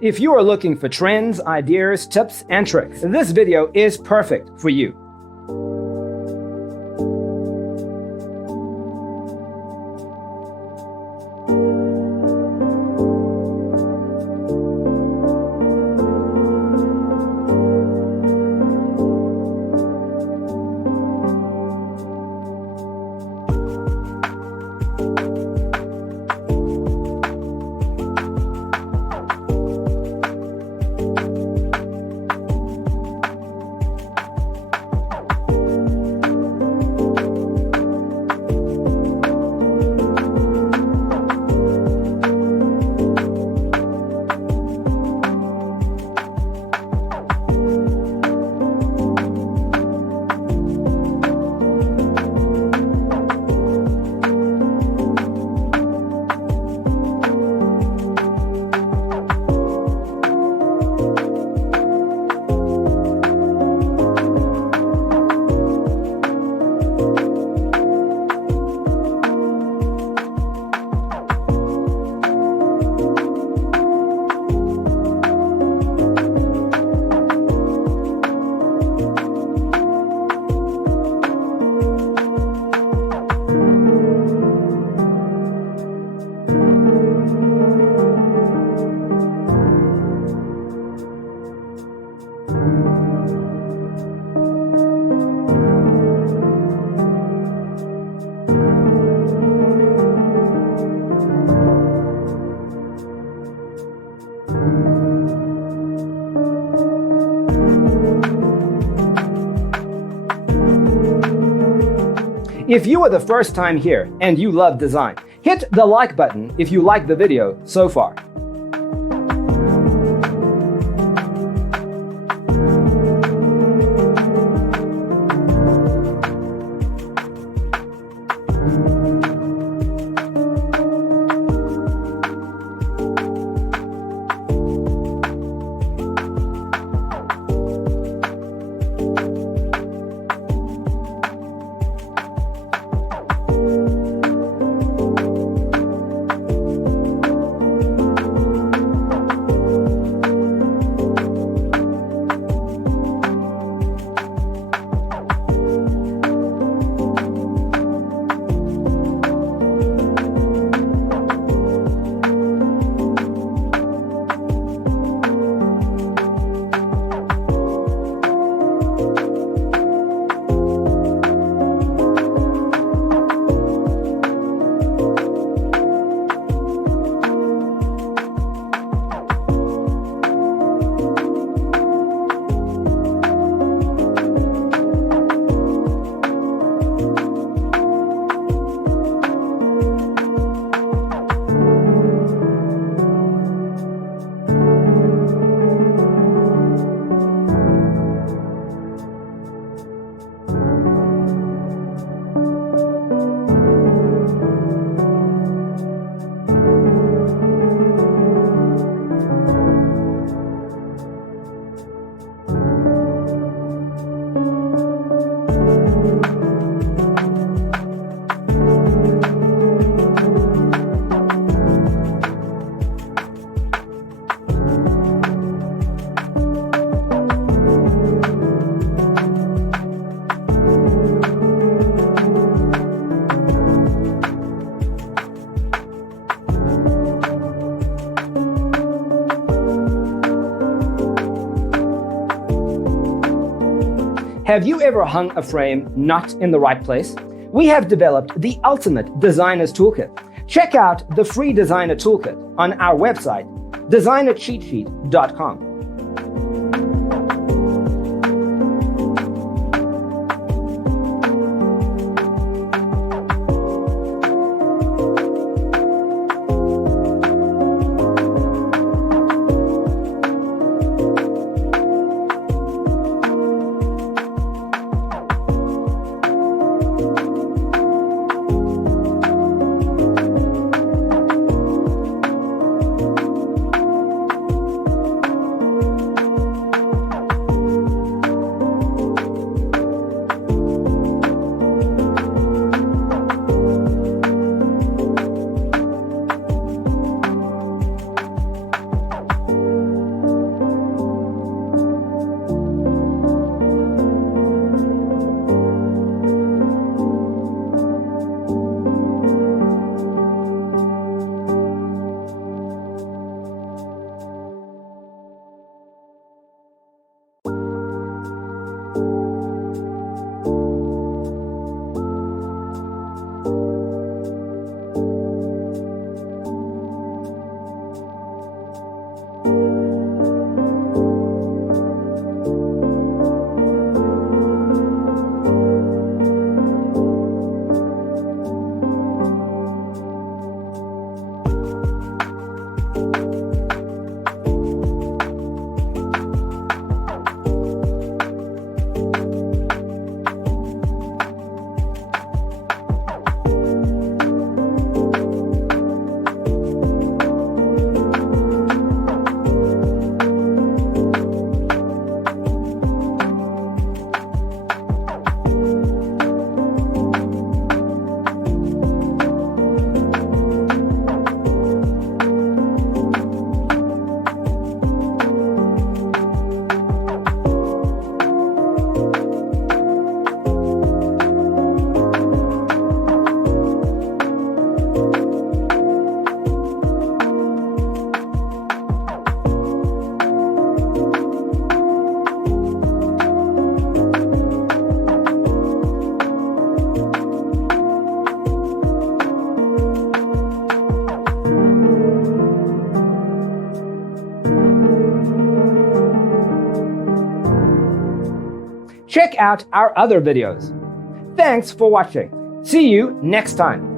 If you are looking for trends, ideas, tips, and tricks, this video is perfect for you. If you are the first time here and you love design, hit the like button if you like the video so far. Have you ever hung a frame not in the right place? We have developed the ultimate designer's toolkit. Check out the free designer toolkit on our website, designercheatsheet.com. Check out our other videos. Thanks for watching. See you next time.